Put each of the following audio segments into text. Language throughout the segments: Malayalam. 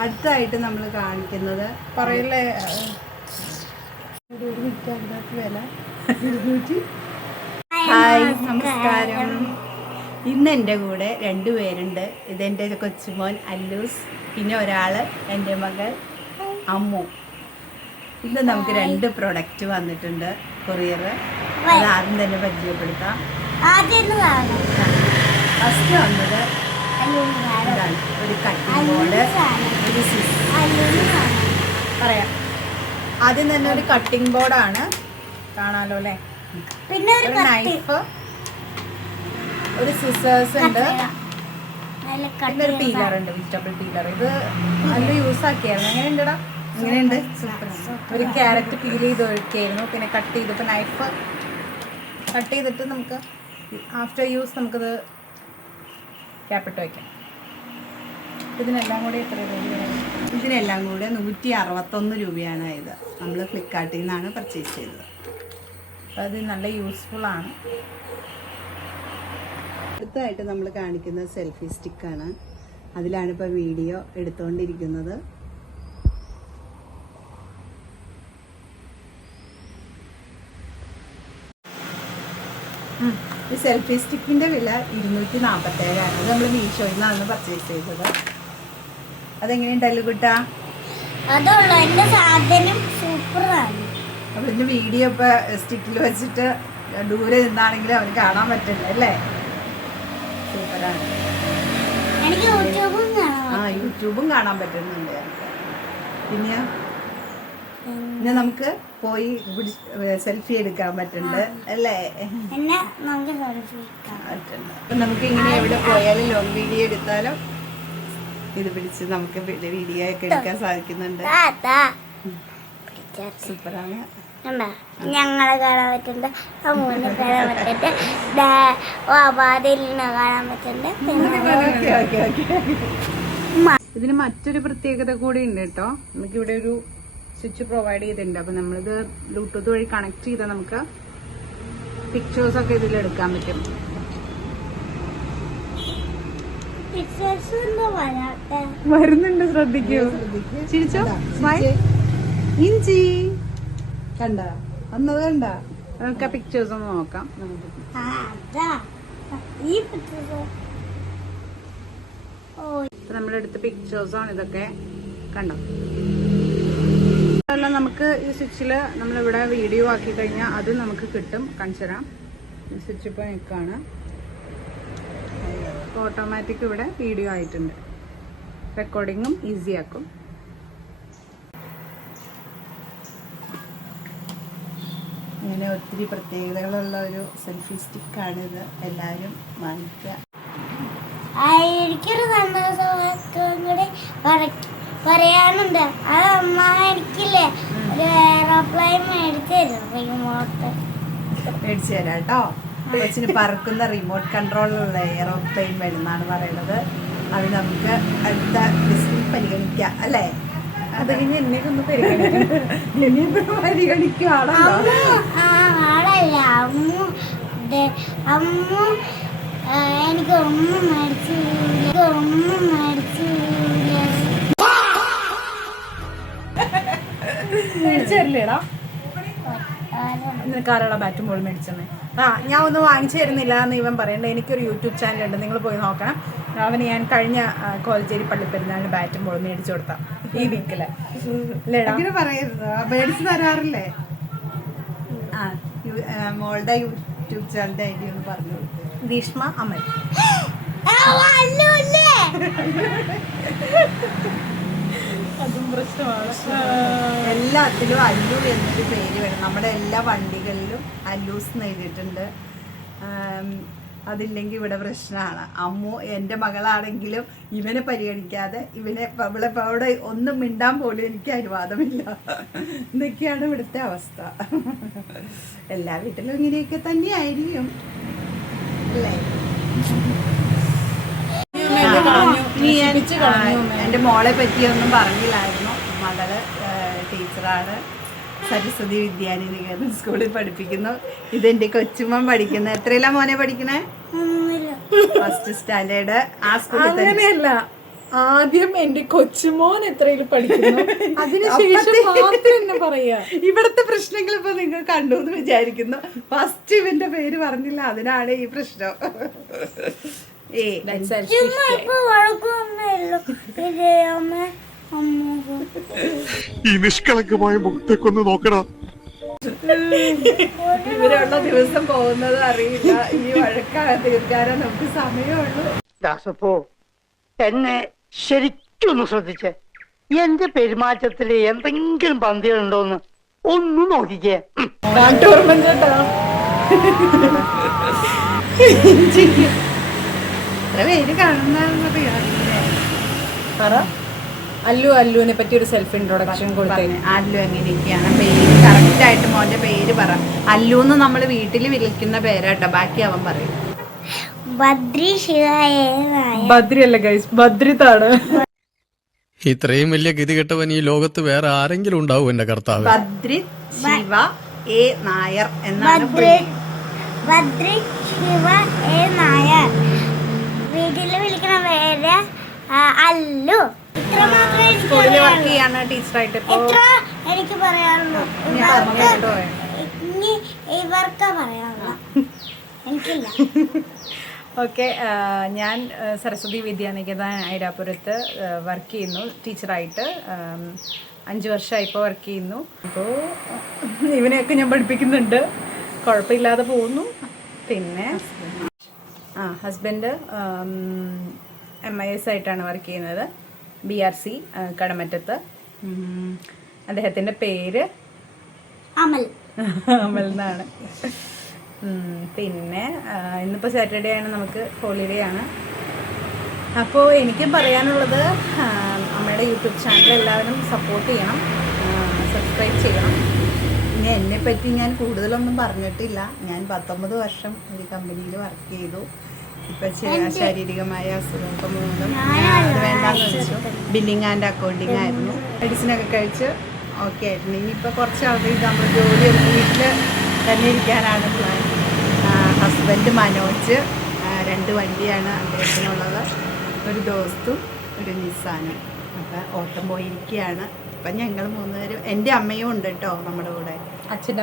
അടുത്തായിട്ട് നമ്മൾ കാണിക്കുന്നത് പറയല്ലേ ഹായ് നമസ്കാരം. ഇന്ന് എൻ്റെ കൂടെ 2 പേരുണ്ട്. ഇതെൻ്റെ കൊച്ചുമോൻ അല്ലൂസ്, പിന്നെ ഒരാൾ എൻ്റെ മകൾ അമ്മു. ഇന്ന് നമുക്ക് 2 പ്രൊഡക്റ്റ് വന്നിട്ടുണ്ട് കൊറിയർ. അത് ആദ്യം തന്നെ പരിചയപ്പെടുത്താം. ഫസ്റ്റ് വന്നത് ഇതാണ്, ഒരു കട്ടിംഗ് ബോർഡ്, പറയാം. ആദ്യം തന്നെ ഒരു കട്ടിംഗ് ബോർഡാണ്, കാണാലോ അല്ലേ. പിന്നെ ഒരു നൈഫ്, ഒരു സിസേഴ്സ് ഉണ്ട്, പിന്നെ ഒരു പീലർ ഉണ്ട്, വെജിറ്റബിൾ പീലർ. ഇത് നല്ല യൂസ് ആക്കിയായിരുന്നു. എങ്ങനെയുണ്ടടാ? എങ്ങനെയുണ്ട്? ഒരു ക്യാരറ്റ് പീൽ ചെയ്ത് ഒഴിക്കായിരുന്നു, പിന്നെ കട്ട് ചെയ്തു. ഇപ്പം നൈഫ് കട്ട് ചെയ്തിട്ട് നമുക്ക് ആഫ്റ്റർ യൂസ് നമുക്കിത് ക്യാപ്പിട്ട് വയ്ക്കാം. ഇതിനെല്ലാം കൂടി എത്ര രൂപയാണ്? ഇതിനെല്ലാം കൂടെ 161 രൂപയാണ് ഇത്. നമ്മൾ ഫ്ലിപ്കാർട്ടിൽ നിന്നാണ് പർച്ചേസ് ചെയ്തത്. അപ്പോൾ അത് നല്ല യൂസ്ഫുള്ളാണ്. അടുത്തതായിട്ട് നമ്മൾ കാണിക്കുന്നത് സെൽഫി സ്റ്റിക്കാണ്. അതിലാണ് ഇപ്പോൾ വീഡിയോ എടുത്തുകൊണ്ടിരിക്കുന്നത്. ഈ സെൽഫി സ്റ്റിക്കിൻ്റെ വില 247 ആണ്. അത് നമ്മൾ മീഷോയിൽ നിന്നാണ് പർച്ചേസ് ചെയ്തത്. അതെങ്ങനെയുണ്ടല്ലോ കുട്ടാ? അതുള്ളൂ, എൻ്റെ സാധനം സൂപ്പറാണ്. അപ്പോൾ ഇതിൻ്റെ വീഡിയോ ഇപ്പോൾ സ്റ്റിക്കിൽ വെച്ചിട്ട് ദൂരെ നിന്നാണെങ്കിലും അവന് കാണാൻ പറ്റില്ല അല്ലേ? സൂപ്പറാണ്. എനിക്ക് യൂട്യൂബും കാണാം. യൂട്യൂബും കാണാൻ പറ്റുന്നുണ്ട്. പിന്നെ നമുക്ക് പോയി സെൽഫി എടുക്കാൻ പറ്റുന്നുണ്ട് അല്ലേ? അപ്പം നമുക്ക് ഇങ്ങനെ എവിടെ പോയാലും ലോങ് വീഡിയോ എടുത്താലും ഇത് പിടിച്ച് നമുക്ക് വീഡിയോ ഒക്കെ എടുക്കാൻ സാധിക്കുന്നുണ്ട്. സൂപ്പറാണ്. ഞങ്ങളെ കാണാൻ പറ്റുന്നുണ്ട്, അമ്മൂനെ കാണാൻ പറ്റുന്നുണ്ട്, വാതിലിനെ കാണാൻ പറ്റുന്നുണ്ട്. ഇതിന് മറ്റൊരു പ്രത്യേകത കൂടി ഉണ്ട് കേട്ടോ. നമുക്കിവിടെ ഒരു സ്വിച്ച് പ്രൊവൈഡ് ചെയ്തിട്ടുണ്ട്. അപ്പം നമ്മളിത് ബ്ലൂടൂത്ത് വഴി കണക്ട് ചെയ്താൽ നമുക്ക് പിക്ചേഴ്സൊക്കെ ഇതിലെടുക്കാൻ പറ്റും. വരുന്നുണ്ട്, ശ്രദ്ധിക്കൂ. ചിരിച്ചോ? ഇഞ്ചി കണ്ട അന്നത് കണ്ട. നമുക്ക് ആ പിക്ചേഴ്സ് ഒന്ന് നോക്കാം. നമ്മളെടുത്ത പിക്ചേഴ്സാണ് ഇതൊക്കെ, കണ്ടോ? നമുക്ക് ഈ സ്വിച്ചിൽ നമ്മളിവിടെ വീഡിയോ ആക്കി കഴിഞ്ഞാൽ അത് നമുക്ക് കിട്ടും. കാണിച്ചു തരാം. ഈ സ്വിച്ച് ഇപ്പോൾ നിൽക്കുകയാണ്. ഓട്ടോമാറ്റിക് ഇവിടെ വീഡിയോ ആയിട്ടുണ്ട്. റെക്കോർഡിങ്ങും ഈസി ആക്കും. ഇങ്ങനെ ഒത്തിരി പ്രത്യേകതകളുള്ള ഒരു സെൽഫി സ്റ്റിക്കാണിത്. എല്ലാവരും വാങ്ങിക്കുക. എനിക്കൊരു സന്തോഷം കൂടി പറയാനുണ്ട്. അത് അമ്മ എനിക്കില്ലേ ഒരു എയറോപ്ലെയിൻ മേടിച്ചു തരാം കേട്ടോ. കൊച്ചിന് പറക്കുന്ന റിമോട്ട് കൺട്രോളുള്ള എയറോപ്ലെയിൻ വരുന്നാണ് പറയുന്നത്. അത് നമുക്ക് അടുത്ത ഡിസ്പ്ലേ പരിഗണിക്കാം അല്ലേ? അത് കഴിഞ്ഞ് എന്നെയൊന്ന് പരിഗണിക്കും. ആളല്ല അമ്മു എനിക്ക് ഒന്നും മേടിച്ചു മേടിച്ചേടാ. നിനക്കാരാടാ ബാറ്റും ബോൾ മേടിച്ചേ? ഞാൻ ഒന്നും വാങ്ങിച്ചു തരുന്നില്ല എന്ന് ഇവൻ പറയണ്ട. എനിക്കൊരു യൂട്യൂബ് ചാനലുണ്ട്, നിങ്ങൾ പോയി നോക്കണം. അവന് ഞാൻ കഴിഞ്ഞ കോലഞ്ചേരി പള്ളിപ്പെരുന്നാളിന് ബാറ്റും ബോൾ മേടിച്ചു കൊടുത്താ ഈ വീക്കില്. ഇങ്ങനെ പറയരുത്, മേടിച്ചു തരാറില്ലേ? മോളുടെ യൂട്യൂബ് ചാനലിന്റെ ഐഡി ഒന്ന് പറഞ്ഞു. ഗ്രീഷ്മ അമൽ. അതും പ്രശ്നമാണ്. എല്ലാത്തിലും അല്ലു എന്നൊരു പേര് വേണം. നമ്മുടെ എല്ലാ വണ്ടികളിലും അല്ലൂസ് എന്ന് എഴുതിയിട്ടുണ്ട്. അതില്ലെങ്കിൽ ഇവിടെ പ്രശ്നമാണ്. അമ്മു എൻ്റെ മകളാണെങ്കിലും ഇവനെ പരിഗണിക്കാതെ ഇവിടെ ഒന്നും മിണ്ടാൻ പോലും എനിക്ക് അനുവാദമില്ല. ഇതൊക്കെയാണ് ഇവിടുത്തെ അവസ്ഥ. എല്ലാ വീട്ടിലും ഇങ്ങനെയൊക്കെ തന്നെയായിരിക്കും അല്ലേ? എൻ്റെ മോളെ പറ്റിയൊന്നും പറഞ്ഞില്ലായിരുന്നു. മകള് ടീച്ചറാണ്, സരസ്വതി വിദ്യാനികേതൻ സ്കൂളിൽ പഠിപ്പിക്കുന്നു. ഇതെന്റെ കൊച്ചുമോൻ പഠിക്കുന്ന. എത്രയിലാ മോനെ പഠിക്കണേ? First standard. ആ സ്കൂളിൽ തന്നെയല്ല, ആദ്യം എന്റെ കൊച്ചുമോൻ എത്രയിൽ പഠിക്കുന്നു അതിനുശേഷം മാത്രം എന്നെ പറയാ. ഇവിടുത്തെ പ്രശ്നങ്ങൾ ഇപ്പൊ നിങ്ങൾ കണ്ടു എന്ന് വിചാരിക്കുന്നു. ഫസ്റ്റ് ഇവന്റെ പേര് പറഞ്ഞില്ല, അതിനാണ് ഈ പ്രശ്നം. ഈ നിഷ്കളങ്കമായ മുഖത്തേക്കൊന്ന് നോക്കണം. ഇവരുള്ള ദിവസം പോകുന്നത് അറിയില്ല. ഈ വഴക്കാണ് തീർക്കാനേ നമുക്ക് സമയമുള്ളൂ. ദാസപ്പോ എന്നെ ശരിക്കൊന്ന് ശ്രദ്ധിച്ചേ. എന്റെ പെരുമാറ്റത്തില് എന്തെങ്കിലും പന്തികളുണ്ടോന്ന് ഒന്ന് നോക്കിക്കേ. കാട്ടോർമ്മൻ ചേട്ടാ എത്ര പേര് കാണുന്നറിയാം. പറ. അല്ലുവിനെ പറ്റി ഒരു സെൽഫ് ഇൻട്രൊഡക്ഷൻ കൊടുത്തേ. അല്ലു എങ്ങനെയൊക്കെയാണ് പേര് കറക്റ്റ് ആയിട്ട് മോന്റെ പേര് പറ. അല്ലു എന്ന് നമ്മള് വീട്ടിൽ വിളിക്കുന്ന പേരാട്ടോ, ബാക്കി അവൻ പറയും. ബദ്രി ശിവായ ബദ്രി അല്ല ഗൈസ്, ബദ്രിതാണ്. ഇത്രയും വലിയ ഗതികെട്ടവൻ ഈ ലോകത്ത് വേറെ ആരെങ്കിലും ഉണ്ടാവും എന്റെ കർത്താവ്. ബദ്രി ശിവ എ നായർ എന്നാണ്. ബദ്രി ശിവ എ നായർ. വീട്ടില് വിളിക്കണ പേര് അല്ലു. ഇത്ര മാത്രമേ സ്കൂളിൽ വർക്ക് ചെയ്യാണ് ടീച്ചറായിട്ട്. ഇത്ര എനിക്ക് പറയാനുള്ളൂ. ഇനി ഇവർക്ക് പറയാനുള്ളൂ, എനിക്കില്ല. ഓക്കെ, ഞാൻ സരസ്വതി വിദ്യാനികേതൻ ഐരാപുരത്ത് വർക്ക് ചെയ്യുന്നു ടീച്ചറായിട്ട്. 5 വർഷമായി ഇപ്പോൾ വർക്ക് ചെയ്യുന്നു. അപ്പോൾ ഇവനെയൊക്കെ ഞാൻ പഠിപ്പിക്കുന്നുണ്ട്, കുഴപ്പമില്ലാതെ പോകുന്നു. പിന്നെ ഹസ്ബൻഡ് MIS ആയിട്ടാണ് വർക്ക് ചെയ്യുന്നത്, BRC കടമറ്റത്ത്. അദ്ദേഹത്തിൻ്റെ പേര് അമൽ എന്നാണ്. പിന്നെ ഇന്നിപ്പോൾ സാറ്റർഡേ ആണ്, നമുക്ക് ഹോളിഡേ ആണ്. അപ്പോൾ എനിക്കും പറയാനുള്ളത്, അമ്മയുടെ യൂട്യൂബ് ചാനൽ എല്ലാവരും സപ്പോർട്ട് ചെയ്യണം, സബ്സ്ക്രൈബ് ചെയ്യണം. ഇനി എന്നെപ്പറ്റി ഞാൻ കൂടുതലൊന്നും പറഞ്ഞിട്ടില്ല. ഞാൻ 19 വർഷം ഒരു കമ്പനിയിൽ വർക്ക് ചെയ്തു. ഇപ്പം ശാരീരികമായ അസുഖം മൂലം അത് വേണ്ടാന്ന് വെച്ചു. ബില്ലിംഗ് ആൻഡ് അക്കൗണ്ടിങ് ആയിരുന്നു. മെഡിസിനൊക്കെ കഴിച്ച് ഓക്കെ ആയിരുന്നു. ഇനിയിപ്പോൾ കുറച്ച് ആൾക്കാർ നമ്മൾ ജോലിയൊന്നും വീട്ടിൽ തന്നെ ഇരിക്കാനാണ് പ്ലാൻ. ഹസ്ബൻഡ് മനോജ്, 2 വണ്ടിയാണ് അദ്ദേഹത്തിനുള്ളത്, ഒരു ദോസ്തും ഒരു നിസാനും. അപ്പം ഓട്ടം പോയിരിക്കുകയാണ്. അപ്പം ഞങ്ങൾ 3 പേരും, എൻ്റെ അമ്മയും ഉണ്ട് കേട്ടോ നമ്മുടെ കൂടെ. അച്ഛൻ്റെ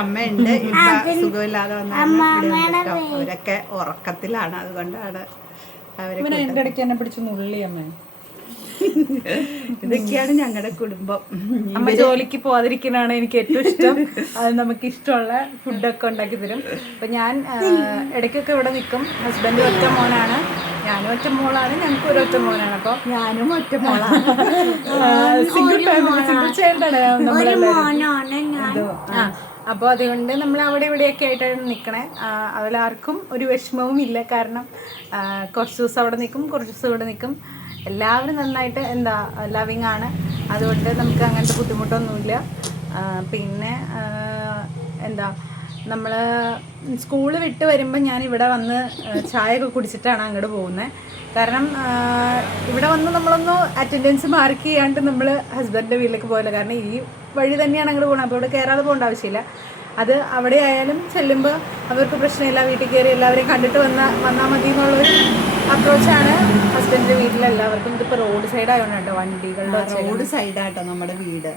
അമ്മയുണ്ട്. ഇപ്പം സുഖമില്ലാതെ വന്നാൽ കേട്ടോ. അവരൊക്കെ ഉറക്കത്തിലാണ്, അതുകൊണ്ടാണ് അവരെ ഇടയ്ക്ക് എന്നെ പിടിച്ച് നുള്ളി അമ്മ. ഇതൊക്കെയാണ് ഞങ്ങളുടെ കുടുംബം. അമ്മ ജോലിക്ക് പോവാതിരിക്കാനാണ് എനിക്ക് ഏറ്റവും ഇഷ്ടം. അത് നമുക്ക് ഇഷ്ടമുള്ള ഫുഡൊക്കെ ഉണ്ടാക്കി തരും. അപ്പം ഞാൻ ഇടയ്ക്കൊക്കെ ഇവിടെ നിൽക്കും. ഹസ്ബൻഡ് ഒറ്റ മോനാണ്, ഞാനും ഒറ്റ മോളാണ്, ഞങ്ങൾക്ക് ഒരു ഒറ്റ മോനാണ്. അപ്പോൾ ഞാനും ഒറ്റ മോളാണ്. സിംഗിൾ ഫാമിലി, സിംഗിൾ ചൈൽഡാണ് നമ്മളെല്ലാവരും. അപ്പോൾ അതുകൊണ്ട് നമ്മൾ അവിടെ ഇവിടെയൊക്കെ ആയിട്ടാണ് നിൽക്കണേ. അതിലാർക്കും ഒരു വിഷമവും ഇല്ല. കാരണം കുറച്ച് ദിവസം അവിടെ നിൽക്കും, കുറച്ച് ദിവസം ഇവിടെ നിൽക്കും. എല്ലാവരും നന്നായിട്ട് ലവിങ് ആണ്. അതുകൊണ്ട് നമുക്ക് അങ്ങനത്തെ ബുദ്ധിമുട്ടൊന്നുമില്ല. പിന്നെ നമ്മൾ സ്കൂള് വിട്ട് വരുമ്പോൾ ഞാൻ ഇവിടെ വന്ന് ചായയൊക്കെ കുടിച്ചിട്ടാണ് അങ്ങോട്ട് പോകുന്നത്. കാരണം ഇവിടെ വന്ന് നമ്മളൊന്ന് അറ്റൻഡൻസ് മാർക്ക് ചെയ്യാണ്ട് നമ്മൾ ഹസ്ബൻഡിൻ്റെ വീട്ടിലേക്ക് പോകില്ല. കാരണം ഈ വഴി തന്നെയാണ് അങ്ങോട്ട് പോകുന്നത്. അപ്പോൾ ഇവിടെ കയറാതെ പോകേണ്ട ആവശ്യമില്ല. അത് അവിടെ ആയാലും ചെല്ലുമ്പോൾ അവർക്ക് പ്രശ്നമില്ല, വീട്ടിൽ കയറി എല്ലാവരെയും കണ്ടിട്ട് വന്നാൽ മതി എന്നുള്ളൊരു അപ്രോച്ചാണ് ഹസ്ബൻഡിൻ്റെ വീട്ടിലെല്ലാവർക്കും. ഇതിപ്പോൾ റോഡ് സൈഡ് ആയതുകൊണ്ട് വണ്ടികളുടെ റോഡ് സൈഡാട്ടോ നമ്മുടെ വീട്.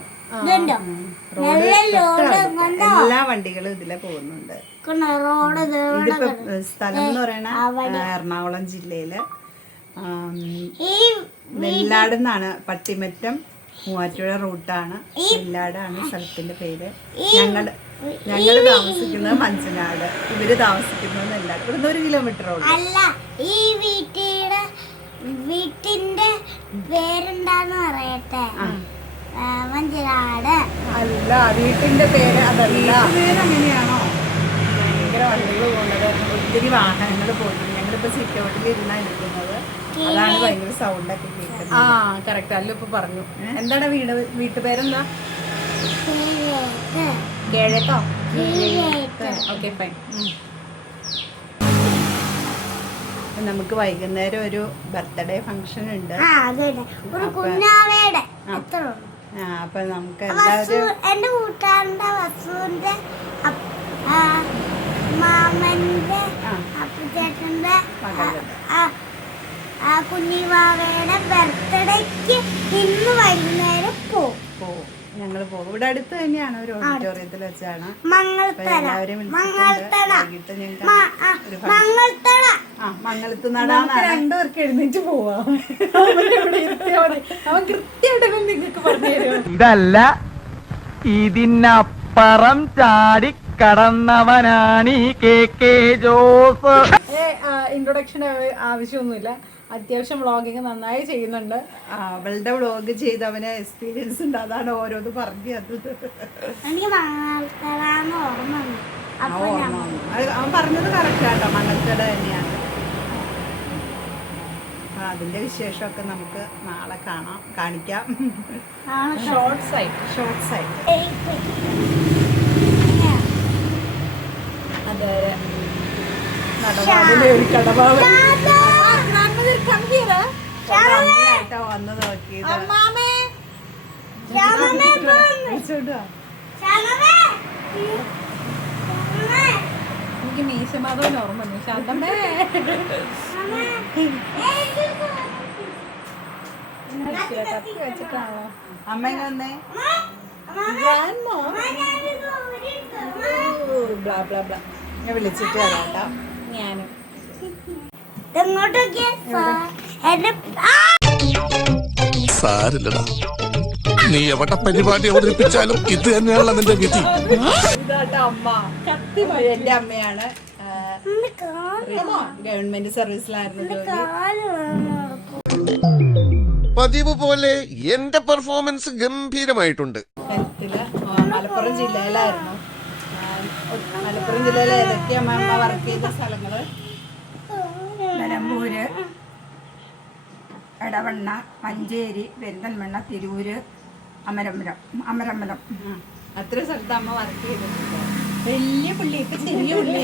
എല്ലാ വണ്ടികളും ഇതിലെ പോകുന്നുണ്ട്. ഇതിപ്പോ സ്ഥലം എന്ന് പറയണ എറണാകുളം ജില്ലയില് നെല്ലാട് എന്നാണ്. പട്ടിമറ്റം മൂവാറ്റുപുഴ റൂട്ടാണ്. നെല്ലാടാണ് സ്ഥലത്തിന്റെ പേര്. ഞങ്ങൾ താമസിക്കുന്നത് മഞ്ചനാട്, ഇവര് താമസിക്കുന്നത് നെല്ലാട്. ഇവിടുന്ന് 1 കിലോമീറ്ററോളം. അല്ല, ഈ വീട്ടിന്റെ പേരെന്താന്ന് പറയട്ടെ. മഞ്ചനാട് അല്ല, വീട്ടിന്റെ പേര് അതല്ല. പേരങ്ങനെയാണോ? ഭയങ്കര വണ്ടികൾ പോകുന്നത്, ഒത്തിരി വാഹനങ്ങൾ പോകുന്നത്. ഞങ്ങളിപ്പോ സിറ്റൗട്ടിൽ ഇരുന്നാണ് ഇരിക്കുന്നത്. അതാണ് ഭയങ്കര സൗണ്ടൊക്കെ കേൾക്കുന്നത്. കറക്റ്റ്. അല്ല ഇപ്പൊ പറഞ്ഞു. എന്താണ് വീട്ടുപേരെന്താ? കേഴക്കോ? Okay, fine. നമുക്ക് വൈകുന്നേരം ഒരു ബർത്ത്ഡേ ഫംഗ്ഷൻ ഉണ്ട്. അപ്പൊ നമുക്ക് എല്ലാവരും എന്റെ കൂട്ടുകാരന്റെ വസുവിന്റെ മാമന്റെ അപ്പുചേട്ടന്റെ ആ കുഞ്ഞിവാവയുടെ ബർത്ത്ഡേക്ക് ഇന്ന് വൈകുന്നേരം പോകും. ഞങ്ങൾ പോകും. ഇവിടെ അടുത്ത് തന്നെയാണ്, ഒരു ഓഡിറ്റോറിയത്തിൽ വെച്ചാണ്. മംഗൾത്തട എല്ലാവരും മംഗൾത്തട വൈകിട്ട് ഞങ്ങൾക്ക് മംഗൾത്തട മംഗളത്ത് നടാന്ന് രണ്ടുപേർക്ക് എഴുന്നേറ്റ് പോവാം. അവൻ കൃത്യമായിട്ട് നിങ്ങൾക്ക് പറഞ്ഞു തരും. ഇതല്ല ഇതിനപ്പുറം ചാടി കടന്നവനാണ് ഈ കെ ജോസ്. ഇൻട്രൊഡക്ഷൻ ആവശ്യമൊന്നുമില്ല. അത്യാവശ്യം വ്ളോഗിങ് നന്നായി ചെയ്യുന്നുണ്ട്. അവളുടെ വ്ളോഗ് ചെയ്ത് അവന് എക്സ്പീരിയൻസ് ഉണ്ട്, അതാണ് ഓരോന്ന് പറഞ്ഞു തന്നത്. എനിക്ക് മംഗൾത്തടാന്ന് ഓർമ്മ വന്നു. അപ്പൊ ഞാൻ അവൻ പറഞ്ഞത് കറക്റ്റ് ആട്ടോ, മംഗൾക്കട തന്നെയാണ്. അതിന്റെ വിശേഷമൊക്കെ നമുക്ക് നാളെ കാണിക്കാം. ഷോർട്സ് ആയിട്ട് അതെ വന്ന് നോക്കിയത്. എനിക്ക് മീശമാധവൻ ഓർമ്മ വന്നു. ശാന്തമ്മേ കത്തി വെച്ചിട്ടാണോ അമ്മ വന്നേ? ഞാൻ വിളിച്ചിട്ട് വരാട്ടോ. ഞാനും ഇങ്ങോട്ടൊക്കെ എന്റെ സാരില്ലടാ, നീ എവിടെ പരിപാടി അവതരിപ്പിച്ചാലും ഇത് തന്നെയാണല്ലോ നിന്റെ വിധി. ഇതാട്ടോ അമ്മ, കത്തി എന്റെ അമ്മയാണ്. ഗവൺമെന്റ് സർവീസിലായിരുന്നു ജോലി. പതിവ് പോലെ എന്റെ പെർഫോമൻസ് ഗംഭീരമായിട്ടുണ്ട്. ഹെൽത്തില് മലപ്പുറം ജില്ലയിലായിരുന്നു. മലപ്പുറം ജില്ലയിലെ ഏതൊക്കെ അമ്മ വർക്ക് ചെയ്ത സ്ഥലങ്ങള്? നിലമ്പൂര്, എടവണ്ണ, മഞ്ചേരി, പെരിന്തൽമണ്ണ, തിരൂര്, അമരമ്പലം. അത്ര സ്ഥലത്ത് അമ്മ വർക്ക് ചെയ്തിട്ടുണ്ട്. വലിയ പുള്ളി, ഇപ്പൊ ചെറിയ പുള്ളി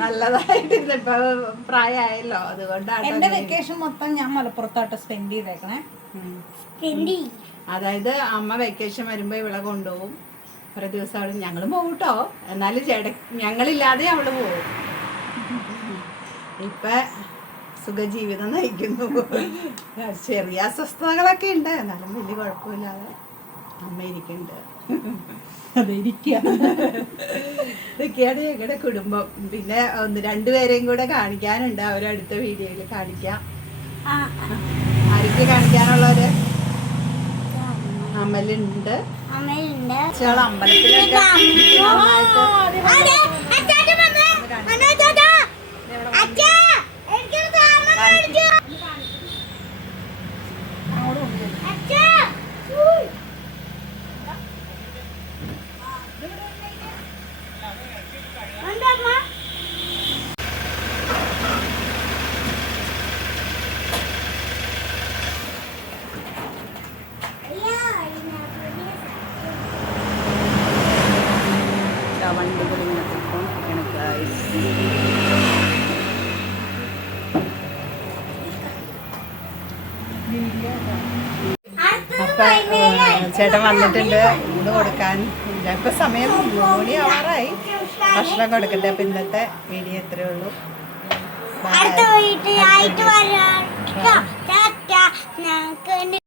നല്ലതായിട്ട് ഇപ്പൊ പ്രായമായല്ലോ, അതുകൊണ്ടാണ്. എന്റെ വെക്കേഷൻ മൊത്തം ഞാൻ മലപ്പുറത്തായിട്ട് സ്പെൻഡ് ചെയ്തേക്കണേ. അതായത് അമ്മ വെക്കേഷൻ വരുമ്പോ ഇവിടെ കൊണ്ടുപോകും. കുറെ ദിവസം അവിടെ ഞങ്ങളും പോകും കേട്ടോ, എന്നാലും ഞങ്ങളില്ലാതെ അവള് പോകും. ഇപ്പൊ സുഖജീവിതം നയിക്കുന്നു. ചെറിയ അസ്വസ്ഥതകളൊക്കെ ഉണ്ട്, എന്നാലും വലിയ കുഴപ്പമില്ലാതെ അമ്മ ഇരിക്കുന്നുണ്ട്. ഇതൊക്കെയാണ് ഞങ്ങളുടെ കുടുംബം. പിന്നെ രണ്ടുപേരെയും കൂടെ കാണിക്കാനുണ്ട്, അവരടുത്ത വീഡിയോയിൽ കാണിക്കാം. ആരൊക്കെ കാണിക്കാനുള്ളവര്? അമലുണ്ട്, അമ്പലത്തിലൊക്കെ വണ്ടികൾ ഇങ്ങനെ പോയിക്കൊണ്ടിരിക്കണം ഗൈസ്. അപ്പൊ ചേട്ടൻ വന്നിട്ടുണ്ട് ഊണ് കൊടുക്കാൻ. ഇപ്പൊ സമയം 3 മണി ആവാറായി. ഭക്ഷണം കൊടുക്കട്ടെ. അപ്പൊ ഇന്നത്തെ വീഡിയോ ഇത്രേ ഉള്ളൂ. അടുത്ത വീട്ടിൽ ആയിട്ട് വരാം.